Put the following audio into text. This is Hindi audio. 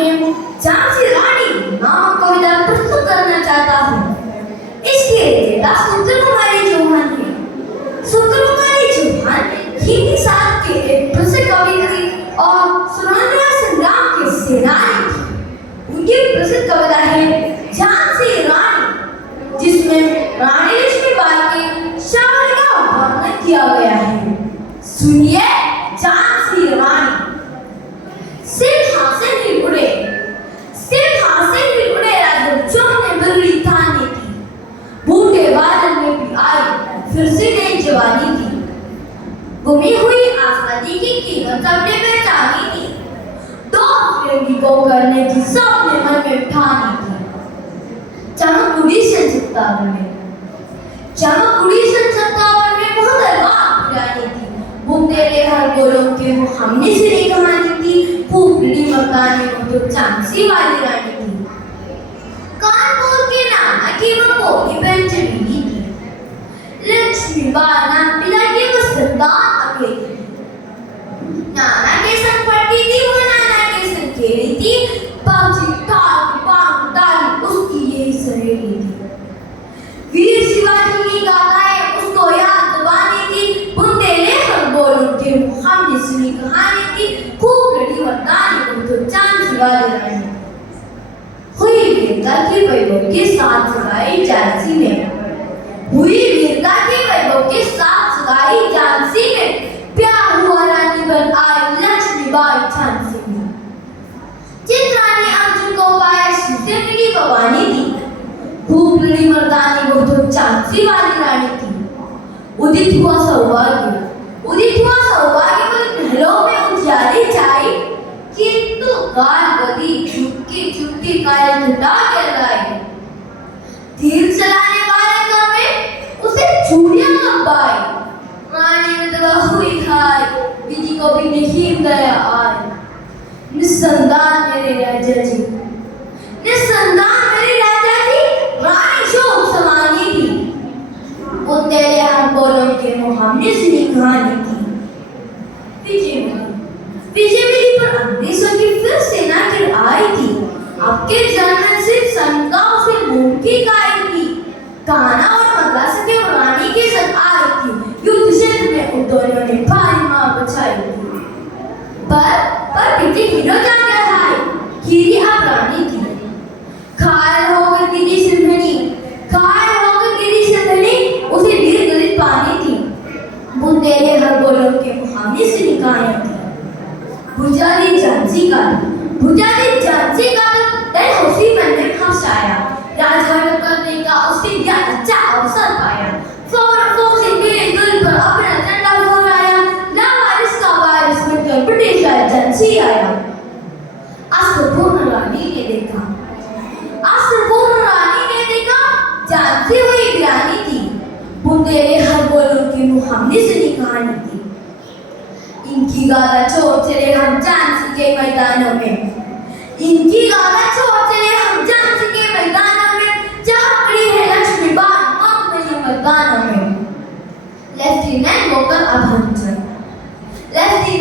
में झांसी रानी नामक कविता प्रस्तुत करना चाहता हूँ। इसके रचयिता सुंदरकुमारी चौहान है। सुंदरकुमारी चौहान हिंदी साहित्य के एक प्रसिद्ध कवयित्री और स्वतंत्रता संग्राम के सेनानी थी। उनकी प्रसिद्ध कविता है झांसी रानी, जिसमें रानी लक्ष्मीबाई के शान का वर्णन किया गया है। सुनिए झांसी रानी। सिंहासन ही उड़े, सिंहासन ही उड़े राजा चौक ने बगड़ी थाने की। बूढ़े बादल में भी आई फिर से नई जवानी की। गुमी हुई आजादी की कीमत सबने पहचानी थी। दो फिरंगी को करने की सबने मन में ठानी थी। चमक उड़ी सन 57 में, चमक उड़ी सन 57 में बहुत अरमान पुरानी थी। बुंदेले हर गोलों के वो हमने से नहीं कहानी थी। खूब लड़ी मकाने वो तो झांसी वाली रानी थी। कानपुर के नाना की वो कोठी पंचमीनी थी। लक्ष्मीबाई नाम पिता की वो संतान अकेली थी। नाना के संग पढ़ती थी वो, नाना के संग खेली थी। बाजी ताली उसकी यही सहेली थी। वीर शिवाजी की गाथाएं उसको याद दबानी थी। बुंदेले हर गोलों के वो हमने सुनी कहानी थी। खूब लड़ी मर्दानी वो तो झांसी वाली रानी थी। हुई वीरता के वैभव के साथ सगाई झांसी में, हुई वीरता के वैभव के साथ सगाई झांसी में। प्यार हुआ रानी बन आई लक्ष्मीबाई झांसी में। जिस रानी अर्जुन को पाया जिंदगी भवानी थी। खूब लड़ी मर्दानी वो तो झांसी वाली रानी थी। उदित हुआ सौभाग्य, उदित हुआ सौभाग्य को महलों में उजियारी छाई। किंतु कालगति चुपके चुपके कायल घटा कर लाई। तीर चलाने वाले में उसे चूड़ियां कब्बाई। रानी विधवा हुई हाय, बीजी को भी नहीं दया आए। निस्संतान मेरे राजा जी, निस्संतान मेरे राजा जी, रानी शोक समानी थी। बुंदेले हर गोलों के वो हमने सुनी कहानी थी। विजय मिली पर अंग्रेजों की फिर सेना गिर आई थी। आपके जन्म से संगाओं से मुंह गाय थी। कान्हा और मद्रास के रानी के संग आई थी। युद्ध क्षेत्र में उन दोनों ने भारी मार बचाई थी। पर बेटे हीरो जान गया है, हीरी अब रानी थी। घायल होकर गिरी सिंधनी, घायल होकर गिरी सिंधनी, उसे वीर गलित पानी थी। बुंदेले हर गोलों के मुहावरे से निकाली थी। भुजाली झांसी का, भुजाली झांसी का दिल उसी मन में हंसाया। राजघाट करने का उसके लिए अच्छा अवसर पाया। फौरन से मेरे दिल पर अपना झंडा फहराया। लावारिस का वारिस बनकर ब्रिटिश राज झांसी आया। अष्टपूर्ण रानी ने देखा, अष्टपूर्ण रानी ने देखा, झांसी हुई वीरानी थी। बुंदेले हर गोलों की मुहावरे से कहानी थी। इनकी गाथा छोड़ चले हम झांसी के मैदानों में, इनकी गाथा छोड़ चले हम झांसी के मैदानों में। जहाँ खड़ी है लक्ष्मीबाई मौत मैदानों में। लेफ्टिनेंट होकर अभंजन, लेफ्टिनेंट